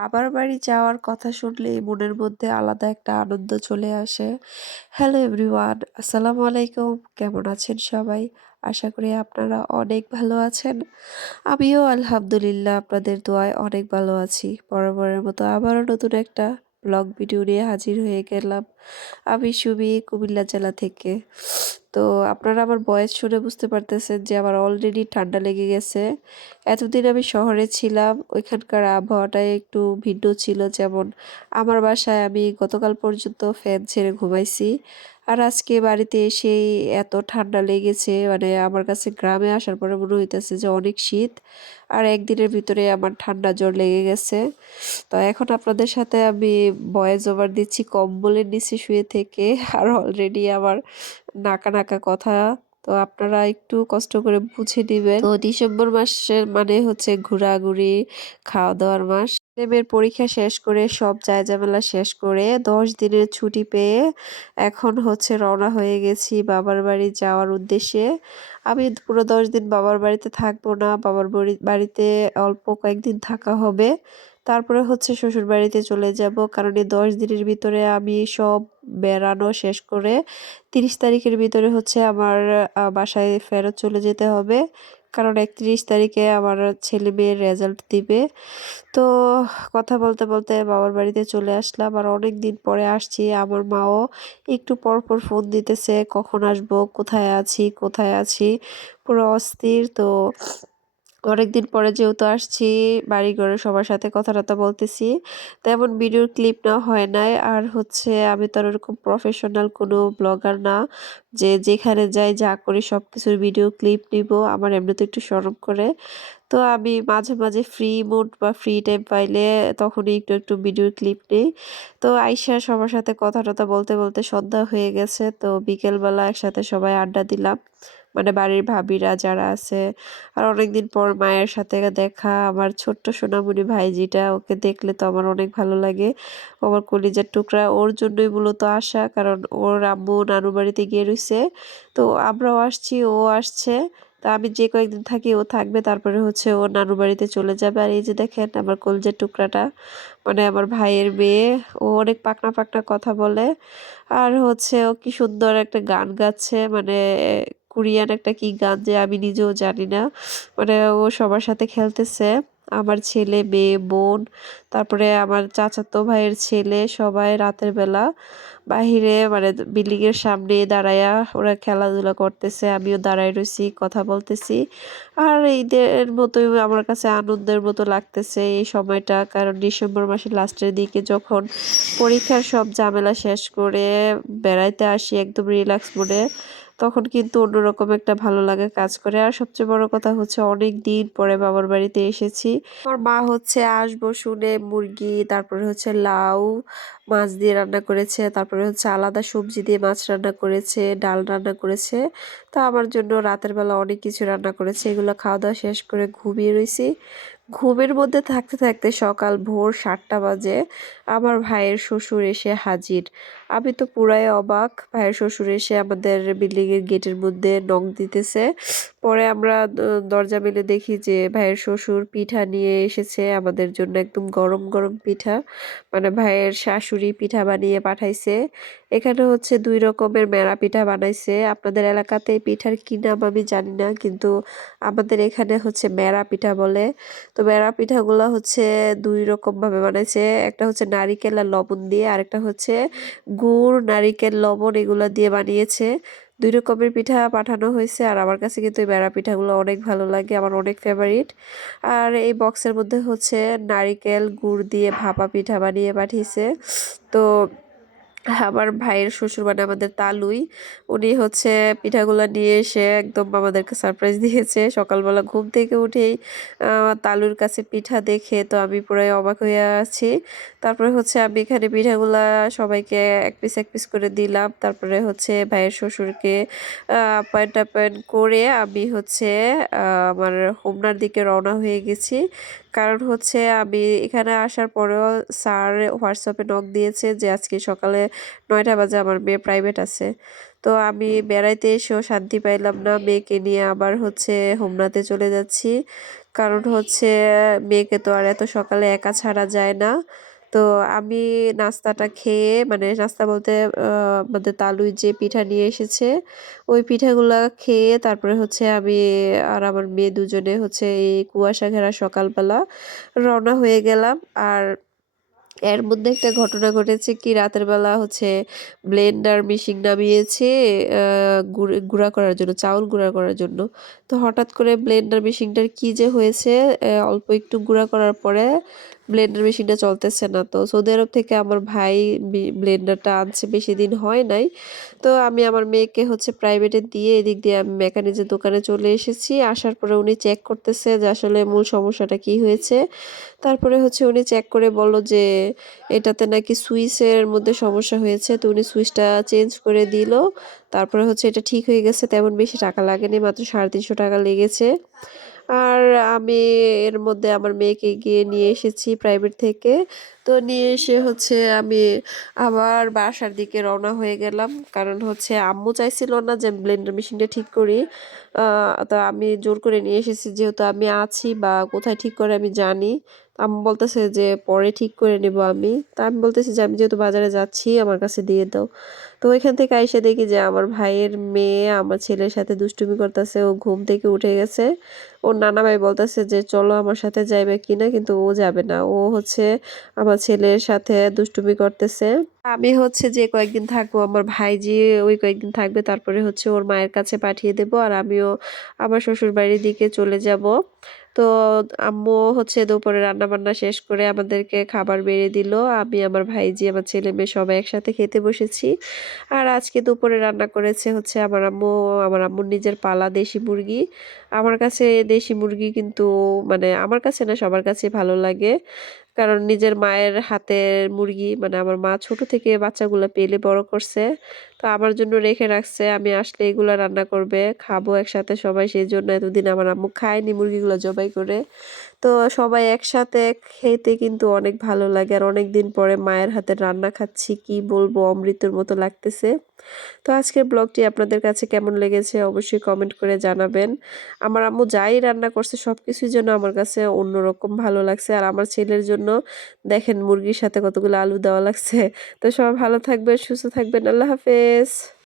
বাবার বাড়ি যাওয়ার কথা শুনলেই মনের মধ্যে আলাদা একটা আনন্দ চলে আসে। হ্যালো এভরিওয়ান, আসসালামু আলাইকুম। কেমন আছেন সবাই? আশা করি আপনারা অনেক ভালো আছেন। আমিও আলহামদুলিল্লাহ আপনাদের দোয়ায় অনেক ভালো আছি। বরাবরের মতো আবারও নতুন একটা ব্লগ ভিডিও নিয়ে হাজির হয়ে গেলাম। আমি সুমি, কুমিল্লা জেলা থেকে। তো আপনারা আমার ভয়েস শুনে বুঝতে পারতেছেন যে আমার অলরেডি ঠান্ডা লেগে গেছে। এতদিন আমি শহরে ছিলাম, ওইখানকার আবহাওয়াটাই একটু ভিন্ন ছিল। যেমন আমার বাসায় আমি গতকাল পর্যন্ত ফ্যান ছেড়ে ঘুমাইছি, আর আজকে বাড়িতে এসেই এত ঠান্ডা লেগেছে, মানে আমার কাছে গ্রামে আসার পরে মনে হইতেছে যে অনেক শীত, আর একদিনের ভিতরে আমার ঠান্ডা জ্বর লেগে গেছে। তো এখন আপনাদের সাথে আমি ভয়েস ওভার দিচ্ছি কম্বলের নিচে শুয়ে থেকে, আর অলরেডি আমার নাকা নাকা কথা। তো আপনারা একটু কষ্ট করে বুঝে নিবেন। তো ডিসেম্বর মাসের মানে হচ্ছে ঘোরাঘুরি, খাওয়া দাওয়ার মাস। ছেলেমেয়ের পরীক্ষা শেষ করে সব জায়জামেলা শেষ করে 10 দিনের ছুটি পেয়ে এখন হচ্ছে রওনা হয়ে গেছি বাবার বাড়ি যাওয়ার উদ্দেশ্যে। আমি পুরো 10 দিন বাবার বাড়িতে থাকবো না, বাবার বাড়িতে অল্প কয়েকদিন থাকা হবে। তারপরে হচ্ছে শ্বশুর বাড়িতে চলে যাব, কারণ এই 10 দিনের ভিতরে আমি সব বেড়ানো শেষ করে 30 তারিখের ভিতরে হচ্ছে আমার বাসায় ফেরত চলে যেতে হবে। কারণ 31 তারিখে আমার ছেলে মেয়ের রেজাল্ট দিবে। তো কথা বলতে বলতে বাবার বাড়িতে চলে আসলাম, আর অনেক দিন পরে আসছি। আমার মাও একটু পর পর ফোন দিতেছে, কখন আসবো, কোথায় আছি কোথায় আছি, পুরো অস্থির। তো অনেকদিন পরে যেহেতু আসছি, বাড়ি ঘরে সবার সাথে কথা টথা বলতেছি, তেমন ভিডিওর ক্লিপ নেওয়া হয় নাই। আর হচ্ছে আমি তো আর ওরকম প্রফেশনাল কোনো ব্লগার না যে যেখানে যাই যা করি সব কিছুর ভিডিও ক্লিপ নিব, আমার এমনিতে একটু শরম করে। তো আমি মাঝে মাঝে ফ্রি মুড বা ফ্রি টাইম পাইলে তখনই একটু একটু ভিডিও ক্লিপ নিই। তো আইসা সবার সাথে কথা টথা বলতে বলতে সন্ধ্যা হয়ে গেছে। তো বিকেলবেলা একসাথে সবাই আড্ডা দিলাম, মানে বাড়ির ভাবিরা যারা আছে। আর অনেকদিন পর মায়ের সাথে দেখা, আমার ছোট্ট সোনামণি ভাইজিটা, ওকে দেখলে তো আমার অনেক ভালো লাগে। ও আমার কলিজার টুকরা, ওর জন্যই মূলত আসা, কারণ ওর আম্মু নানু বাড়িতে গিয়ে রইছে। তো আমরাও আসছি, ও আসছে। তা আমি যে কয়েকদিন থাকি ও থাকবে, তারপরে হচ্ছে ও নানু বাড়িতে চলে যাবে। আর এই যে দেখেন আমার কলিজার টুকরাটা, মানে আমার ভাইয়ের মেয়ে, ও অনেক পাকনা পাকনা কথা বলে। আর হচ্ছে ও কি সুন্দর একটা গান গাচ্ছে, মানে কোরিয়ান একটা কি গান যে আমি নিজেও জানি না। মানে ও সবার সাথে খেলতেছে, আমার ছেলে মেয়ে বোন, তারপরে আমার চাচাতো ভাইয়ের ছেলে, সবাই রাতের বেলা বাহিরে মানে বিল্ডিং এর সামনে দাঁড়ায়া ওরা খেলাধুলা করতেছে, আমিও দাঁড়ায় রইছি কথা বলতেছি। আর ঈদের মতোই আমার কাছে আনন্দের মতো লাগতেছে এই সময়টা, কারণ ডিসেম্বর মাসের লাস্টের দিকে যখন পরীক্ষার সব ঝামেলা শেষ করে বেড়াইতে আসি একদম রিল্যাক্স মোডে, তখন কিন্তু অন্যরকম একটা ভালো লাগা কাজ করে। আর সবচেয়ে বড় কথা হচ্ছে অনেক দিন পরে বাবার বাড়িতে এসেছি। আমার মা হচ্ছে আসবো শুনে মুরগি, তারপরে হচ্ছে লাউ মাছ দিয়ে রান্না করেছে, তারপরে হচ্ছে আলাদা সবজি দিয়ে মাছ রান্না করেছে, ডাল রান্না করেছে। তা আমার জন্য রাতের বেলা অনেক কিছু রান্না করেছে, এগুলো খাওয়া দাওয়া শেষ করে ঘুমিয়ে রয়েছি। ঘুমের মধ্যে থাকতে থাকতে সকাল ভোর 7টা বাজে আমার ভাইয়ের শ্বশুর এসে হাজির। আমি তো পুরাই অবাক, ভাইয়ের শ্বশুর এসে আমাদের বিল্ডিং এর গেটের মধ্যে নক দিতেছে। পরে আমরা দরজা মেলে দেখি যে ভাইয়ের শ্বশুর পিঠা নিয়ে এসেছে আমাদের জন্য, একদম গরম গরম পিঠা, মানে ভাইয়ের শাশুড়ি পিঠা বানিয়ে পাঠাইছে। এখানে হচ্ছে 2 রকমের মেরা পিঠা বানাইছে। আপনাদের এলাকাতে এই পিঠার কি নাম আমি জানি না, কিন্তু আমাদের এখানে হচ্ছে মেরা পিঠা বলে। তো মেরা পিঠাগুলো হচ্ছে 2 রকম ভাবে বানাইছে, একটা হচ্ছে নারিকেল আর লবণ দিয়ে, আরেকটা হচ্ছে গুড় নারিকেল লবণ এগুলা দিয়ে বানিয়েছে। 2 রকমের পিঠা পাঠানো হয়েছে, আর আমার কাছে কিন্তু এই মেরা পিঠাগুলো অনেক ভালো লাগে, আমার অনেক ফেভারিট। আর এই বক্সের মধ্যে হচ্ছে নারিকেল গুড় দিয়ে ভাপা পিঠা বানিয়ে পাঠিয়েছে। তো আমার ভাইয়ের শ্বশুর মানে আমাদের তালুই, উনি হচ্ছে পিঠাগুলো নিয়ে এসে একদম আমাদেরকে সারপ্রাইজ দিয়েছে। সকালবেলা ঘুম থেকে উঠেই তালুর কাছে পিঠা দেখে তো আমি পুরাই অবাক হয়ে আছি। তারপরে হচ্ছে আমি এখানে পিঠাগুলা সবাইকে এক পিস করে দিলাম। তারপরে হচ্ছে ভাইয়ের শ্বশুরকে আপ্যায়ন টাপ্যায়ন করে আমি হচ্ছে আমার হোমনার দিকে রওনা হয়ে গেছি। কারণ হচ্ছে আমি এখানে আসার পরেও স্যার হোয়াটসঅ্যাপে নক দিয়েছে যে আজকে সকালে 9টা বাজে আমার মেয়ে প্রাইভেট আছে। তো আমি বেড়াইতে এসেও শান্তি পাইলাম না, মেয়েকে নিয়ে আবার হচ্ছে হোমনাতে চলে যাচ্ছি। কারণ হচ্ছে মেয়েকে তো আর এত সকালে একা ছাড়া যায় না। তো আমি নাস্তাটা খেয়ে মানে নাস্তা বলতে আমাদের তালুই যে পিঠা নিয়ে এসেছে ওই পিঠাগুলা খেয়ে তারপরে হচ্ছে আমি আর আমার মেয়ে দুজনে হচ্ছে এই কুয়াশা ঘেরা সকালবেলা রওনা হয়ে গেলাম। আর এর মধ্যে একটা ঘটনা ঘটেছে কি রাতের বেলা হচ্ছে ব্লেন্ডার মেশিন নামিয়েছে গুঁড়া করার জন্য চাউল গুঁড়া করার জন্য। তো হঠাৎ করে ব্লেন্ডার মেশিনটার কি যে হয়েছে অল্প একটু গুঁড়া করার পরে ব্লেন্ডার মেশিনটা চলতেছে না। তো সৌদি আরব থেকে আমার ভাই ব্লেন্ডারটা আনছে বেশি দিন হয় নাই। তো আমি আমার মেয়েকে হচ্ছে প্রাইভেটে দিয়ে এদিক দিয়ে আমি মেকানিকের দোকানে চলে এসেছি। আসার পরে উনি চেক করতেছে যে আসলে মূল সমস্যাটা কি হয়েছে। তারপরে হচ্ছে উনি চেক করে বলল যে এটাতে নাকি সুইচের মধ্যে সমস্যা হয়েছে। তো উনি সুইচটা চেঞ্জ করে দিল। তারপরে হচ্ছে এটা ঠিক হয়ে গেছে। তেমন বেশি টাকা লাগেনি। মাত্র ৳৩৫০ লেগেছে। আর আমি এর মধ্যে আমার মেয়েকে গিয়ে নিয়ে এসেছি প্রাইভেট থেকে। তো নিয়ে এসে হচ্ছে আমি আবার বাসার দিকে রওনা হয়ে গেলাম। কারণ হচ্ছে আম্মু চাইছিল না যে ব্লেন্ডার মেশিনটা ঠিক করি। তো আমি জোর করে নিয়ে এসেছি যেহেতু আমি আছি বা কোথায় ঠিক করে আমি জানি। আম্মু বলতেছে যে পরে ঠিক করে নেব আমি। তা আমি বলতেছি যে আমি যেহেতু বাজারে যাচ্ছি আমার কাছে দিয়ে দাও। তো ওইখান থেকে আইসা দেখি যে আমার ভাইয়ের মেয়ে আমার ছেলের সাথে দুষ্টুমি করতেছে। ও ঘুম থেকে উঠে গেছে। ওর নানা ভাই বলতেছে যে চলো আমার সাথে যাইবে কিনা, কিন্তু ও যাবে না। ও হচ্ছে আমার ছেলের সাথে দুষ্টুমি করতেছে। আমি হচ্ছে যে কয়েকদিন থাকবো আমার ভাইজি ওই কয়েকদিন থাকবে, তারপরে হচ্ছে ওর মায়ের কাছে পাঠিয়ে দেব আর আমিও আমার শ্বশুর বাড়ির দিকে চলে যাব। তো আম্মু হচ্ছে দুপুরে রান্না বান্না শেষ করে আমাদেরকে খাবার বেড়ে দিল। আমি আমার ভাইজি আমার ছেলে মেয়ে সবাই একসাথে খেতে বসেছি। আর আজকে দুপুরে রান্না করেছে হচ্ছে আমার আম্মুর নিজের পালা দেশি মুরগি। আমার কাছে দেশি মুরগি কিন্তু মানে আমার কাছে না সবার কাছে ভালো লাগে। কারণ নিজের মায়ের হাতের মুরগি মানে আমার মা ছোট থেকে বাচ্চাগুলো পেলে বড় করছে। তো আমার জন্য রেখে রাখছে। আমি আসলে এগুলা রান্না করবে, খাবো একসাথে সবাই। সেজন্য এতদিন আমার আম্মু খায়নি মুরগিগুলো জবাই করে। তো সবাই একসাথে খেতে কিন্তু অনেক ভালো লাগে। আর অনেকদিন পরে মায়ের হাতের রান্না খাচ্ছি, কি বলবো অমৃতের মতো লাগতেছে। তো আজকের ব্লগটি আপনাদের কাছে কেমন লেগেছে অবশ্যই কমেন্ট করে জানাবেন। আমার আম্মু যাই রান্না করছে সবকিছুই যেন আমার কাছে অন্যরকম ভালো লাগছে। আর আমার ছেলের জন্য দেখেন মুরগির সাথে কতগুলো আলু দেওয়া লাগছে। তো সবাই ভালো থাকবেন, সুস্থ থাকবেন। আল্লাহ হাফেজ।